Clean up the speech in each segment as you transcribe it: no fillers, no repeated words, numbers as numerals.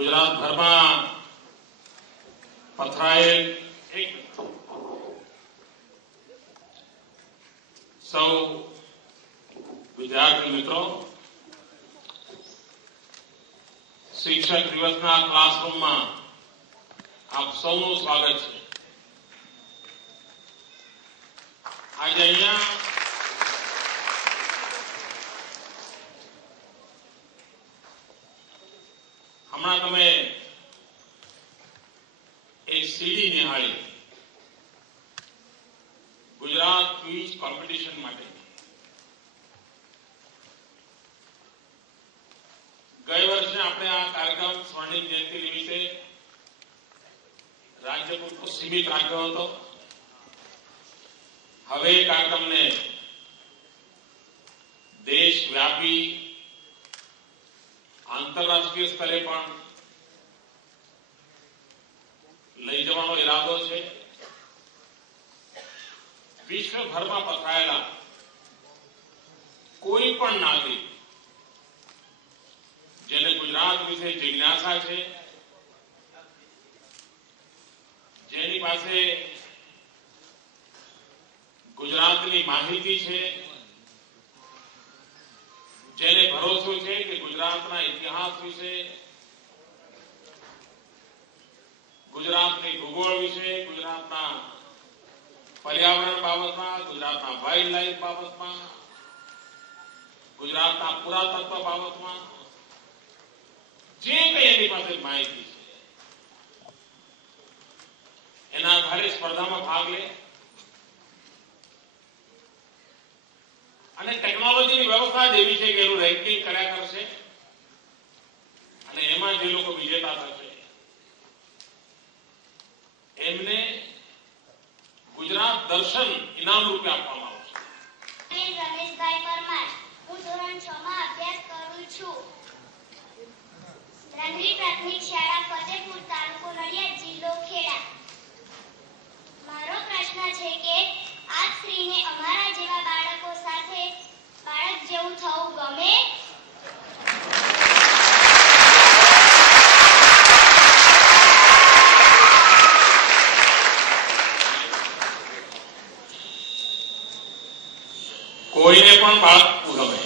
ગુજરાત ભરમાં પથરાયેલ સૌ વિદ્યાર્થી મિત્રો, શિક્ષક દિવસના ક્લાસરૂમમાં આપ સૌનું સ્વાગત છે. આજે અહીંયા હમણાં તમે એક સીડી નિહાળી ગુજરાત ક્વિઝ કોમ્પિટિશન માટે. ગયે વર્ષે આપણે આ કાર્યક્રમ સ્વર્ણિમ જયંતિ નિમિત્તે રાજ્ય પૂરતો સીમિત રાખ્યો હતો. હવે કાર્યક્રમને દેશવ્યાપી આંતરરાષ્ટ્રીય સ્તરે પણ લઈ જવાનો ઈરાદો છે. વિશ્વભરમાં પથરાયેલા કોઈ પણ નાગરિક જેને ગુજરાત વિશે જિજ્ઞાસા છે, જેની પાસે ગુજરાતની માહિતી છે, જેને ભરોસો છે કે ગુજરાતના ઇતિહાસ વિશે, ગુજરાતની ભૂગોળ વિશે, ગુજરાતના પર્યાવરણ બાબતમાં, ગુજરાતના વાઇલ્ડ લાઇફ બાબતમાં, ગુજરાતના પુરાતત્વ બાબતમાં જે કંઈ એની પાસે માહિતી છે એના આધારે સ્પર્ધામાં ભાગ લે અને ટેકનોલોજીની વ્યવસ્થા જ એવી છે કે એનું રેન્કિંગ કર્યા કરશે અને એમાં જે લોકો વિજેતા થશે એમને ગુજરાત દર્શન ઇનામ રૂપે આપવામાં આવશે. રમેશભાઈ પરમાર, હું ધોરણ 6 માં અભ્યાસ કરું છું. રંગલી પ્રાથમિક શાળા, ફતેપુર, તાલુકો નડિયાદ, જિલ્લો ખેડા. મારો પ્રશ્ન છે કે આપ શ્રીને અમારા જેવા બાળકો સાથે બાળક જેવું થવું ગમે? કોઈને પણ બાળક ગમે.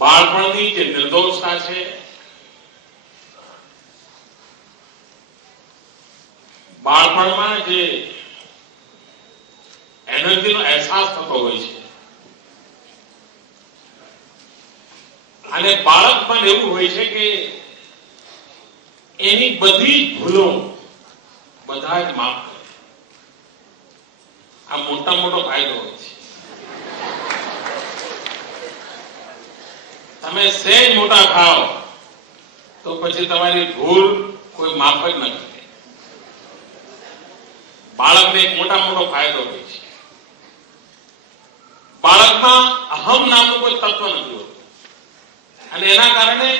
બાળપણની જે નિર્દોષતા છે, બાળપણમાં જે એનર્જીનો અહેસાસ થતો હોય છે અને બાળક પણ એવું હોય છે કે એની બધી જ ભૂલો બધા જ માફ કરે. આ મોટા મોટો ફાયદો હોય છે. તમે સહેજ મોટા ખાઓ તો પછી તમારી ભૂલ કોઈ માફ જ ન કરે. બાળકને એક મોટા મોટો ફાયદો હોય છે. બાળકમાં અહમ નામનું કોઈ તત્વ નથી હોતું અને એના કારણે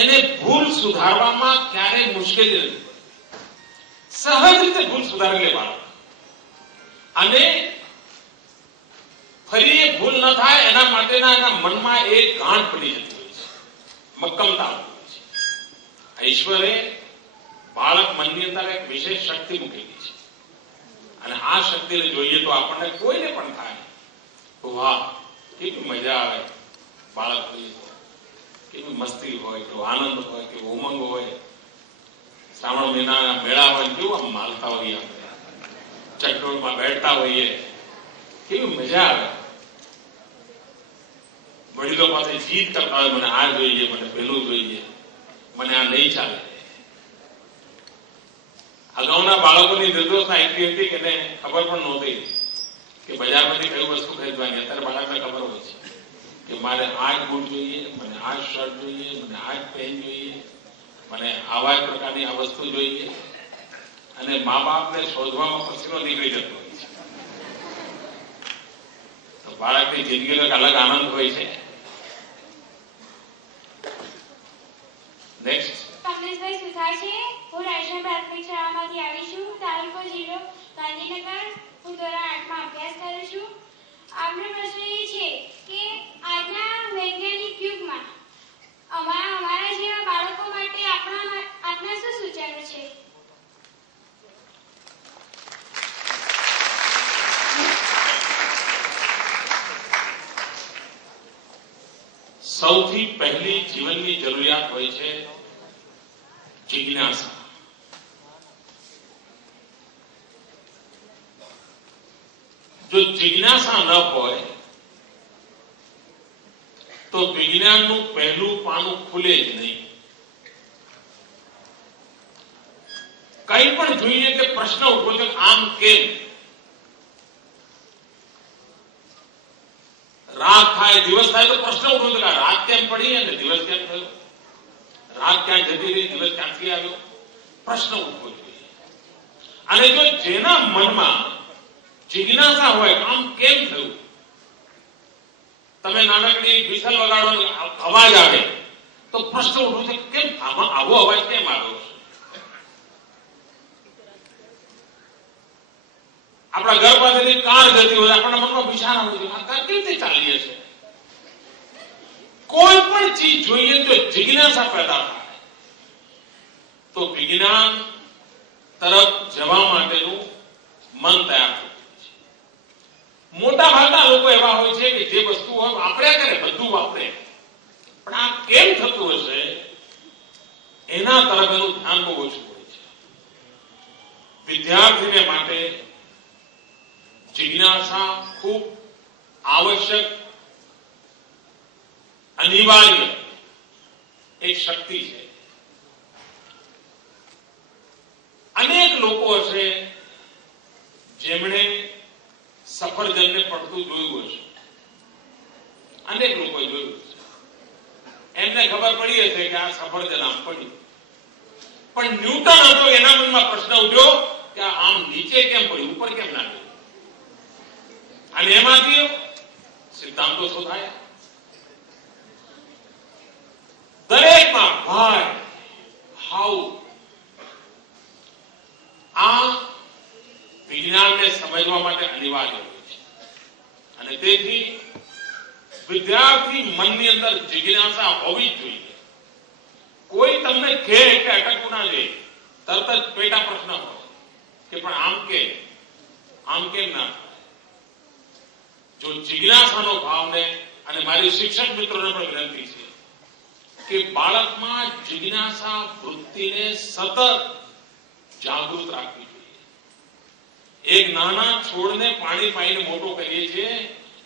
એને ભૂલ સુધારવામાં ક્યારેય મુશ્કેલી નથી. સહજ રીતે ભૂલ સુધારી લે બાળક અને ફરી એ ભૂલ ન થાય એના માટેના એના મનમાં એક ગાંઠ પડી જતી હોય છે, મક્કમતા હોય છે. ઈશ્વરે બાળક મનની અંદર એક વિશેષ શક્તિ મૂકેલી છે અને આ શક્તિને જોઈએ તો આપણને કોઈને પણ થાય તો વાહ, કેવી મજા આવે બાળક હોય, કેવી મસ્તી હોય, કેવો આનંદ હોય, કેવો ઉમંગ હોય. શ્રાવણ મહિનાના મેળા હોય કેવું આમ માલતા હોઈએ, આપણે ચકડોળમાં બેઠતા હોઈએ, કેવી મજા આવે. વડીલો પાસે જીદ કરતા હોય, મને આ જોઈએ, મને પેલું જોઈએ, મને આ નહીં ચાલે. અગાઉના બાળકોની નિર્દોષતા એટલી હતી કે એને ખબર પણ નહોતી કે બજારમાંથી કઈ વસ્તુ ખરીદવાની. અત્યારે બાળકને ખબર હોય છે કે મારે આ જ બૂટ જોઈએ, મને આ જ શર્ટ જોઈએ, મને આ જ પેન જોઈએ, મને આવા જ પ્રકારની આ વસ્તુ જોઈએ અને મા બાપને શોધવામાં પછીનો નીકળી જતો હોય છે. તો બાળકની જિંદગીનો એક અલગ આનંદ હોય છે. નેક્સ્ટ કમલેશભાઈ સુથાર છે. હું રાયસણ પ્રાથમિક શાળામાંથી આવી છું, તાલુકો જિલ્લો ગાંધીનગર. હું ધોરણ 8 માં અભ્યાસ કરું છું. આપનો પ્રશ્ન એ છે સૌથી પહેલી જીવનની જરૂરિયાત હોય છે જિજ્ઞાસા. જો જિજ્ઞાસા ન હોય તો વિજ્ઞાનનું પહેલું પાનું ખુલે જ નહીં. કંઈ પણ જોઈએ કે પ્રશ્ન ઉઠો છે, આમ કેમ? રાત થાય દિવસ થાય તો પ્રશ્ન ઉઠો છે કે રાત કેમ પડી અને દિવસ કેમ થયો? રાત ક્યાં જતી રહી, દિવસ ક્યાંથી આવ્યો? પ્રશ્ન ઉઠવો જોઈએ. અને જો જેના મનમાં જિજ્ઞાસા હોય, આમ કેમ થયું? તમે નાનકડી વિસલ વગાડો, અવાજ આવે તો પ્રશ્ન ઉઠવો છે કેમ આમાં આવો અવાજ કેમ આવ્યો? આપણા ઘર પાસેથી કાર જતી હોય, આપણા મનમાં વિચાર આવે છે, આ કાર કેવી રીતે ચાલી હશે? કોઈ પણ ચીજ જોઈએ તો જિજ્ઞાસા પેદા થાય તો વિજ્ઞાન તરફ જવા માટેનું મન તૈયાર થતું છે. મોટા ભાગના લોકો એવા હોય છે કે જે વસ્તુ હોય વાપર્યા કરે, બધું વાપરે, પણ આ કેમ થતું હશે એના તરફ એનું ધ્યાન બહુ ઓછું હોય છે. વિદ્યાર્થીને માટે જિજ્ઞાસા ખૂબ આવશ્યક, અનિવાર્ય એક શક્તિ છે. અનેક લોકો હશે જેમણે સફરજનને પડતું જોયું હશે. અનેક લોકોએ જોયું હશે. એમને ખબર પડી હશે કે આ સફરજન આમ પડ્યું, પણ ન્યૂટન હતો, એના મનમાં પ્રશ્ન ઉઠ્યો કે આમ નીચે કેમ પડ્યું, ઉપર કેમ ના ગયું? અને એમાંથી સિદ્ધાંતો શોધાયા. દરેકમાં ભાઈ હાઉ આ વિજ્ઞાનને સમજવા માટે અનિવાર્ય હોય છે. અને તેથી વિદ્યાર્થી મનની અંદર જિજ્ઞાસા હોવી જ જોઈએ. કોઈ તમને કહે કે અટકવું ના જોઈએ, તરત જ પેટા પ્રશ્ન હોય કે પણ આમ કેમ ના? જો જિજ્ઞાસાનો ભાવને, અને મારી શિક્ષક મિત્રોને પણ વિનંતી છે કે બાળકમાં જિજ્ઞાસા વૃત્તિને સતત જાગૃત રાખવી જોઈએ. એક નાના છોડને પાણી પાઈને મોટો કરીએ છીએ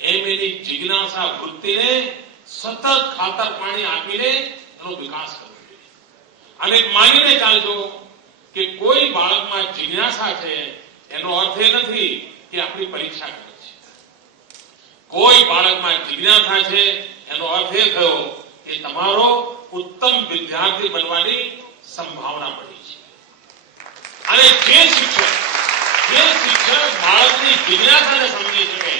એમ એની જિજ્ઞાસા વૃત્તિને સતત ખાતર પાણી આપીને એનો વિકાસ કરવો જોઈએ. અને માનીને ચાલજો કે કોઈ બાળકમાં જિજ્ઞાસા છે એનો અર્થ એ નથી કે આપણી પરીક્ષા કરે છે. કોઈ બાળકમાં જિજ્ઞાસા છે એનો અર્થ એ થયો કે તમારો ઉત્તમ વિદ્યાર્થી બનવાની સંભાવના પડી છે. અને જે શિક્ષક બાળકની જિજ્ઞાસાને સમજી શકે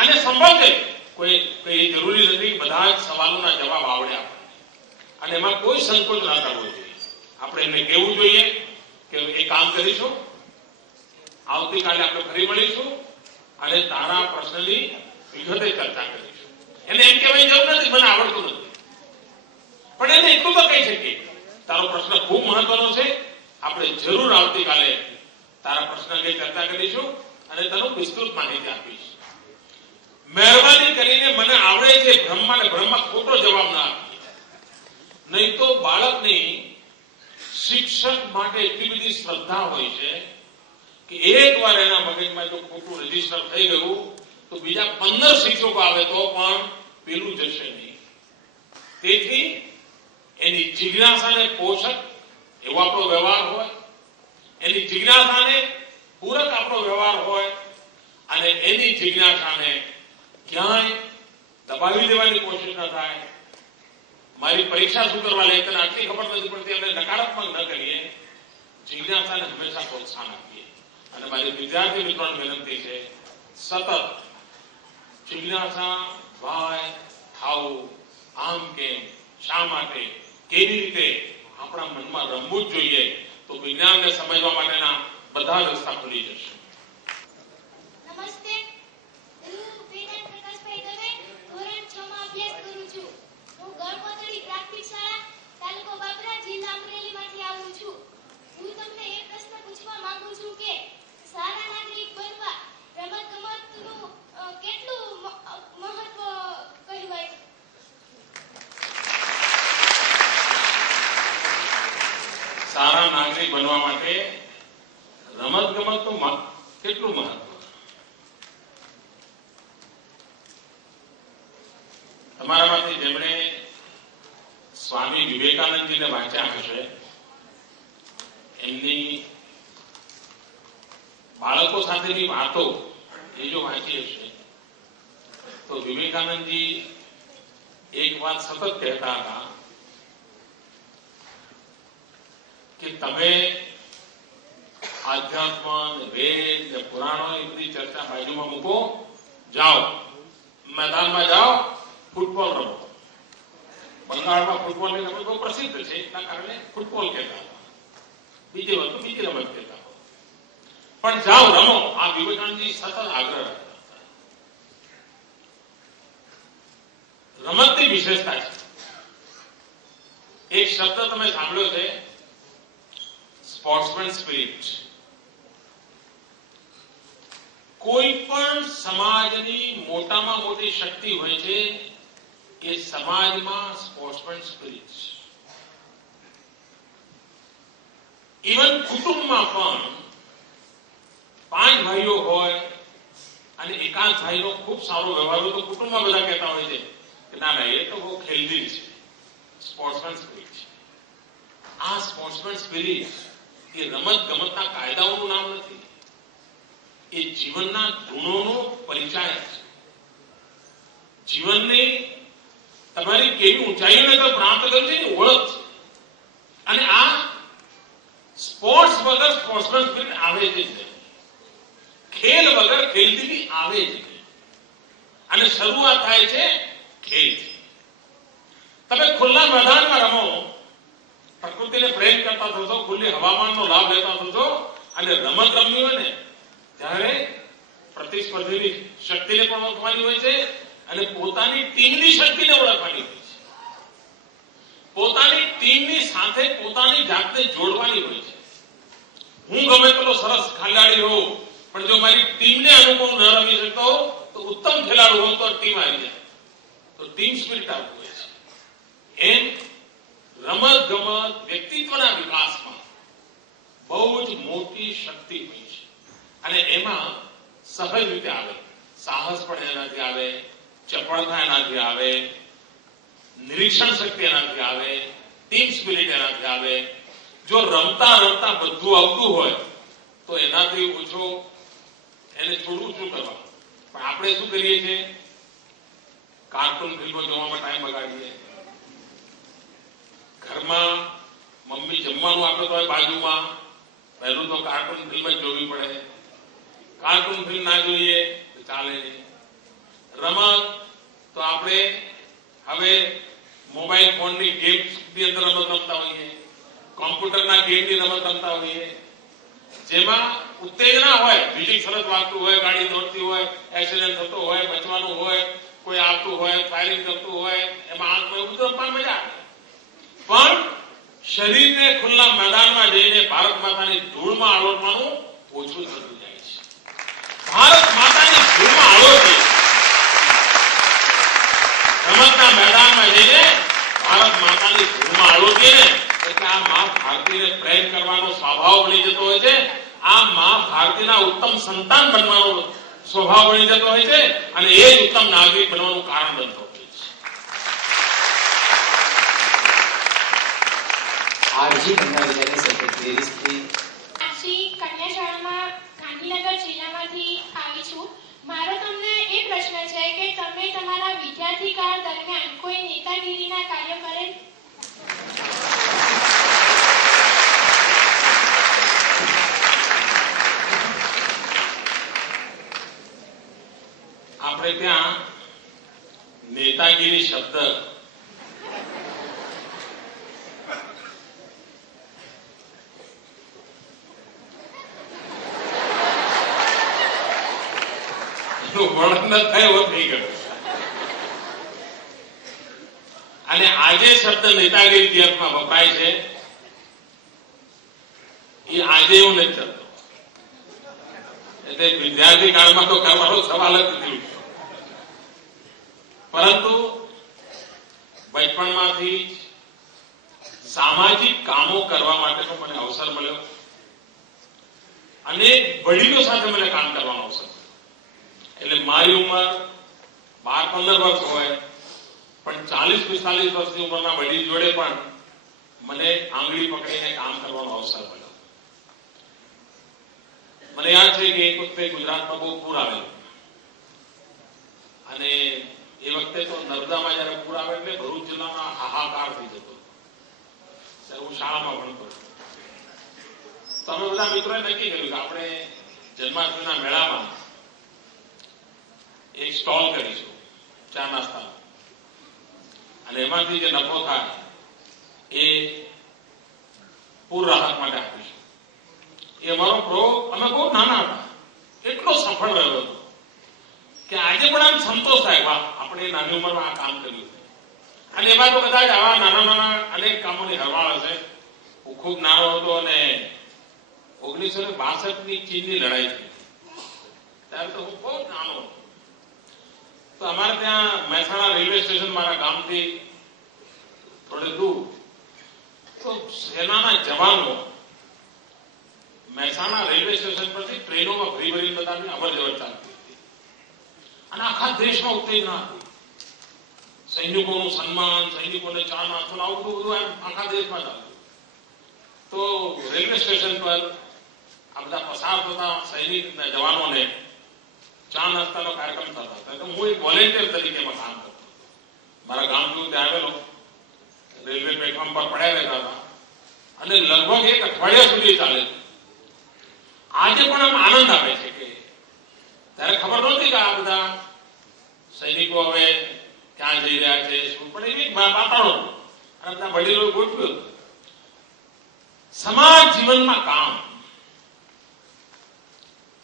અને સંભાળે, કોઈ જરૂરી નથી બધા જ સવાલોના જવાબ આવડે આપણને, અને એમાં કોઈ સંકોચ ના કરવો જોઈએ. આપણે એમને કહેવું જોઈએ કે એ કામ કરીશું, આવતીકાલે આપણે ફરી મળીશું અને તારા પ્રશ્નની વિગતે ચર્ચા કરીશું. એને એમ કહેવાની જરૂર નથી મને આવડતું નથી, પણ એને એટલું તો કહી શકીએ તારો પ્રશ્ન ખૂબ મહત્વનો છે, આપણે જરૂર આવતીકાલે તારા પ્રશ્ન અંગે ચર્ચા કરીશું અને તેનું વિસ્તૃત માહિતી આપીશ. મહેરબાની કરીને મને આવડે છે બ્રહ્મા ખોટો જવાબ ના આપીએ, નહીં તો બાળકની શિક્ષક માટે એટલી બધી શ્રદ્ધા હોય છે કે એકવાર એના મગજમાં જો ખોટું રજીસ્ટર થઈ ગયું તો બીજા 15 શિક્ષકો આવે તો પણ પેલું જશે નહીં. તેથી એની જિજ્ઞાસાને પોષક એવો આપણો વ્યવહાર હોય, એની જિજ્ઞાસાને પૂરક આપણો વ્યવહાર હોય, અને એની જિજ્ઞાસાને ક્યાંય દબાવી દેવાની કોશિશ ન થાય. મારી પરીક્ષા શું કરવા લે તને આટલી ખબર નથી પડતી અને નકારાત્મક ન કરીએ, જિજ્ઞાસાને હંમેશા પ્રોત્સાહન આપીએ. અને મારી વિદ્યાર્થી મિત્રોને વિનંતી છે, સતત જિજ્ઞાસા, વાય, હાઉ, આમ કેમ, શા માટે, કેવી રીતે આપણા મનમાં રમવું જ જોઈએ, તો વિજ્ઞાનને સમજવા માટેના બધા રસ્તા ખુલી જશે. નમસ્તે, હું વેદાંત પ્રકાશભાઈ દવે ધોરણ 6 માં અભ્યાસ કરું છું. હું ગળકોતળી પ્રાથમિક શાળા તાલુકો બાબરા જિલ્લા અમરેલીમાંથી આવું છું. હું તમને એક પ્રશ્ન પૂછવા માંગુ છું કે સારા નાગરિક બનવા રમતગમતનું કેટલું મહત્વ કહેવાય? બનવા માટે રમતગમતનું કેટલું મહત્વ? તમારામાંથી જેમણે સ્વામી વિવેકાનંદજીને વાંચ્યા હશે, એમની બાળકો સાથેની વાતો એ જો વાંચી હશે તો વિવેકાનંદજી એક વાત સતત કહેતા હતા કે તમે આધ્યાત્મ, વેદ ને પુરાણો એ બધી ચર્ચા બાજુમાં મૂકો, જાઓ મેદાનમાં જાઓ, ફૂટબોલ રમો. બંગાળમાં ફૂટબોલની રમત બહુ પ્રસિદ્ધ છે, એટલા કારણે ફૂટબોલ કહેતા હતા, બીજી વસ્તુ બીજી રમત કહેતા હતા, પણ જાઓ રમો. આ વિવેકાનંદજી સતત આગ્રહ રાખતા હતા. રમતની વિશેષતા છે. એક શબ્દ તમે સાંભળ્યો છે, સ્પોર્ટ્સમેન સ્પિરિટ. કોઈ પણ સમાજની મોટામાં મોટી શક્તિ હોય છે કે સમાજમાં સ્પોર્ટ્સમેન સ્પિરિટ. ઇવન કુટુંબમાં પણ 5 ભાઈઓ હોય અને એકાદ ભાઈનો ખૂબ સારો વ્યવહાર હોય તો કુટુંબમાં બધા કહેતા હોય છે કે ના ના એ તો બહુ ખેલદી છે, સ્પોર્ટ્સમેન સ્પિરિટ છે. આ સ્પોર્ટ્સમેન સ્પિરિટ એ રમત ગમતના કાયદાઓનું નામ નથી, એ જીવનના ગુણોનો પરિચય છે. જીવનની તમારી કેવી ઊંચાઈઓને તો પ્રાપ્ત કરી છે એની ઓળખ છે. અને આ સ્પોર્ટ્સ વગર સ્પોર્ટ્સમેન સ્પિરિટ આવે જ નહીં, ખેલ વગર ખેલદીલી આવે જ નહીં. અને શરૂઆત થાય છે ખેલથી. તમે ખુલ્લા મેદાનમાં રમો, પ્રકૃતિને પ્રેમ કરતા થશો, ખુલ્લી હવામાનનો લાભ લેતા થશો, અને રમત રમવી હોય ને ત્યારે પ્રતિસ્પર્ધીની શક્તિને પણ ઓળખવાની હોય છે અને પોતાની ટીમની શક્તિને ઓળખવાની હોય છે. પોતાની ટીમની સાથે પોતાની જાતને જોડવાની હોય છે. હું ગમે તેટલો સરસ ખેલાડી હોઉં, પણ જો મારી ટીમને અનુકૂળ ન રમી શકતો તો ઉત્તમ ખેલાડી હોઉં તો ટીમ આવી જાય, તો ટીમ સ્પિરિટ આવતું હોય છે. એમ રમત ગમત વ્યક્તિત્વના વિકાસમાં બહુ જ મોટી શક્તિ હોય છે. અને એમાં સહજ રીતે આવે, સાહસ પણ એનાથી આવે, ચપળતા એનાથી આવે, નિરીક્ષણ શક્તિ એનાથી આવે, ટીમ સ્પિરિટ એનાથી આવે. જો રમતા રમતા બધું આવતું હોય તો એનાથી ઓછો એને છોડવું શું કરવા? પણ આપણે શું કરીએ છીએ? કાર્ટૂન ફિલ્મો જોવામાં ટાઈમ બગાડીએ. ઘરમાં મમ્મી જમવાનું આપે તો બાજુમાં પહેલું તો કાર્ટૂન ફિલ્મ જ જોવી પડે. કાર્ટૂન ફિલ્મ ના જોઈએ તો ચાલે નહીં. રમત તો આપણે હવે મોબાઈલ ફોનની ગેમ્સની અંદર રમત રમતા હોઈએ, કોમ્પ્યુટરના ગેમની રમત રમતા હોઈએ, જેમાં ઉત્તેજના હોય, મ્યુઝિક સરસ વાગતું હોય, ગાડી દોડતી હોય, એક્સિડન્ટ થતો હોય, બચવાનું હોય, કોઈ આવતું હોય, ફાયરિંગ કરતું હોય, એમાં આંખમાં એવું રમવાની મજા આવે. પણ શરીરને ખુલ્લા મેદાનમાં જઈને ભારત માતાની ધૂળમાં આળોટવાનું ઓછું થતું જાય છે. ભારત માતાની ધૂળમાં આળોટીએ, રમતના મેદાનમાં જઈને ભારત માતાની ધૂળમાં આળોટીએ ને એટલે આ મા ભારતીને પ્રેમ કરવાનો સ્વભાવ બની જતો હોય છે. આ મા ભારતીના ઉત્તમ સંતાન બનવાનો સ્વભાવ બની જતો હોય છે અને એ જ ઉત્તમ નાગરિક બનવાનું કારણ બનતો હોય છે. આરજી કન્યા વિદ્યાલય સેક્રેટરી શ્રી કન્યા શાળામાં ગાંધીનગર જિલ્લામાંથી આવી છું. મારો તમને એ પ્રશ્ન છે કે તમે તમારા વિદ્યાર્થી કાળ દરમિયાન કોઈ નેતાગીરીના કાર્ય કરેલ? આપણે ત્યાં નેતાગીરી શબ્દ વર્ણન ન થાય એવો થઈ ગયો. અને આજે શબ્દ નેતાગીરી ઇતિહાસમાં વપરાય છે એ આજે એવું નથી ચાલતો. એટલે વિદ્યાર્થી કાળમાં તો કરવાનો સવાલ જ નથી. પરંતુ બચપણમાંથી સામાજિક કામો કરવા માટેનો મને અવસર મળ્યો. અનેક વડીલો સાથે મને કામ કરવાનો અવસર મળ્યો. એટલે મારી ઉંમર 12-15 વર્ષ હોય, પણ 40-45 વર્ષની ઉંમરના વડીલ જોડે પણ મને આંગળી પકડીને કામ કરવાનો અવસર મળ્યો. મને યાદ છે કે એક વખતે ગુજરાતમાં બહુ પૂર આવેલું અને એ વખતે તો નર્મદામાં જયારે પૂર આવે એટલે ભરૂચ જિલ્લામાં હાહાકાર થઈ જતો. ત્યારે હું શાળામાં ભણતો. તો અમે બધા મિત્રોએ નક્કી કર્યું કે આપણે જન્માષ્ટમીના મેળામાં એક સ્ટોલ કરીશું ચા નાસ્તાનો, અને એમાંથી જે નફો થાય એ પૂર રાહત માટે આપીશું. એ અમારો અમે બહુ નાના હતા, એટલો સફળ રહ્યો હતો કે આજે પણ આમ સંતોષ થાય, વાહ આપણે નાની ઉંમરમાં આ કામ કર્યું. અને એમાં તો કદાચ આવા નાના નાના અનેક કામોની હરવાળ હશે. હું ખૂબ નાનો હતો અને 1962ની ચીનની લડાઈ થઈ ત્યારે તો હું બહુ નાનો હતો. તો અમારે ત્યાં મહેસાણા રેલવે સ્ટેશન મારા ગામથી થોડે દૂર, તો સેનાના જવાનો મહેસાણા રેલવે સ્ટેશન પરથી ટ્રેનોમાં ભરી ભરી બધાની અવર જવર ચાલતી હતી અને આખા દેશમાં ઉત્તેજના હતી. સૈનિકોનું સન્માન, સૈનિકોને ચા નાસ્તો, આવું બધું એમ આખા દેશમાં ચાલતું. તો રેલવે સ્ટેશન પર આ બધા પસાર થતા સૈનિક જવાનોને ચા નાસ્તાનો કાર્યક્રમ થતા હતા. તો હું એક વોલેન્ટિયર તરીકેમાં કામ કરતો. મારા ગામ સુધી આવેલો, રેલવે પ્લેટફોર્મ પર પડ્યા રહેતા હતા અને લગભગ એક અઠવાડિયા સુધી ચાલે. આજે પણ આમ આનંદ આવે છે કે ત્યારે ખબર નહોતી કે આ બધા સૈનિકો હવે ક્યાં જઈ રહ્યા છે, શું, પણ એવી વાતાવરણ અને બધા વડીલો ગોઠવ્યું. સમાજ જીવનમાં કામ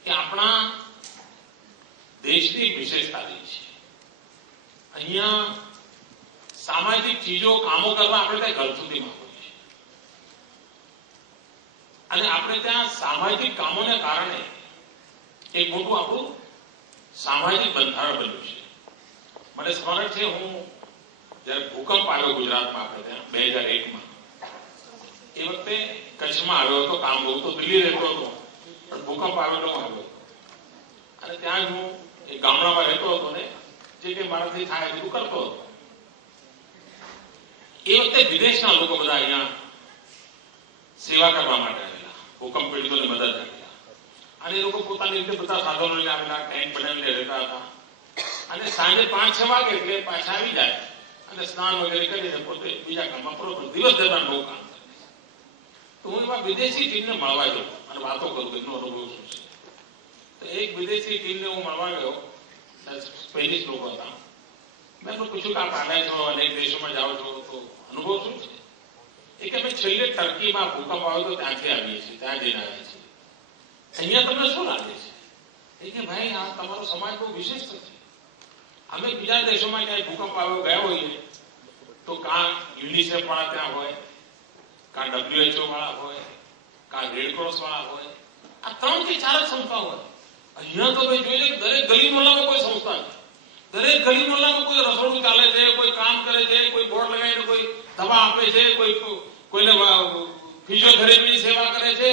એ આપણા દેશની વિશેષતા રહી છે. અહીંયા સામાજિક ચીજો, કામો કરવા આપણે ત્યાં ઘર સુધીમાં હોઈએ છીએ અને આપણે ત્યાં સામાજિક કામોને કારણે એક મોટું આપણું સામાજિક બંધારણ બન્યું છે. મને સ્મરણ છે, હું જયારે ભૂકંપ આવ્યો ગુજરાતમાં આપણે ત્યાં 2001માં, એ વખતે કચ્છમાં આવ્યો હતો. કામ બહુ તો દિલ્હી રહેતો હતો, પણ ભૂકંપ આવેલો આવ્યો અને ત્યાં જ હું એક ગામડામાં રહેતો હતો ને જે કંઈ મારાથી થાય બધું કરતો હતો. એ વખતે વિદેશના લોકો બધા અહીંયા સેવા કરવા માટે આવેલા, ભૂકંપ પીડિતોને મદદ આપેલા અને એ લોકો પોતાની રીતે બધા સાધનો લઈને આવેલા, ટેન્ટ બનાવીને રહેતા હતા અને સાંજે 5-6 વાગે એટલે પાછા આવી જાય અને સ્નાન વગેરે કરીને પોતે બીજા કામમાં પ્રોપર દિવસ દરમિયાન બહુ કામ કરે. તો હું એમાં વિદેશી ટીમને મળવા ગયો અને વાતો કરું કે એનો અનુભવ શું છે. તો એક વિદેશી ટીમને હું મળવા ગયો, સ્પેનિશ લોકો હતા. મેં પૂછ્યું કે આપ આવ્યા છો, અનેક દેશોમાં જાઓ છો, તો અનુભવ શું છે? એ કે અમે છેલ્લે ટર્કીમાં ભૂકંપ આવ્યો તો ત્યાંથી આવીએ છીએ, ત્યાં જઈને આવ્યા છીએ. અહીંયા તમને શું લાગે છે? એ કે ભાઈ આ તમારો સમાજ બહુ વિશિષ્ટ છે. અમે બીજા દેશોમાં ક્યાંય ભૂકંપ આવ્યો ગયા હોઈએ તો કાં યુનિસેફ વાળા ત્યાં હોય, કાં WHO વાળા હોય, કાં રેડક્રોસ વાળા હોય. આ 3 થી 4 જ સંસ્થા હોય. અહીંયા તો ભાઈ જોઈ લે કે દરેક ગલી મોહલ્લામાં કોઈ સંસ્થા નથી. દરેક ગલી મોહલ્લામાં કોઈ રસોડું ચાલે છે, કોઈ કામ કરે છે, કોઈ બોર્ડ લગાવીને કોઈ દવા આપે છે, કોઈને ફિઝિયોથેરાપીની સેવા કરે છે,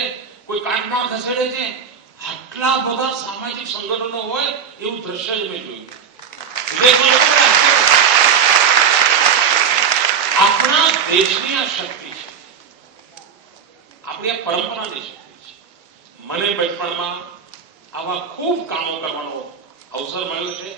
કોઈ કાટમાળ ખસેડે છે. આટલા બધા સામાજિક સંગઠનો હોય એવું દ્રશ્ય જ મેં જોયું. આપણા દેશની આ શક્તિ છે, આપણી આ પરંપરાની શક્તિ છે. મને બચપણમાં આવા ખૂબ કામો કરવાનો અવસર મળ્યો છે.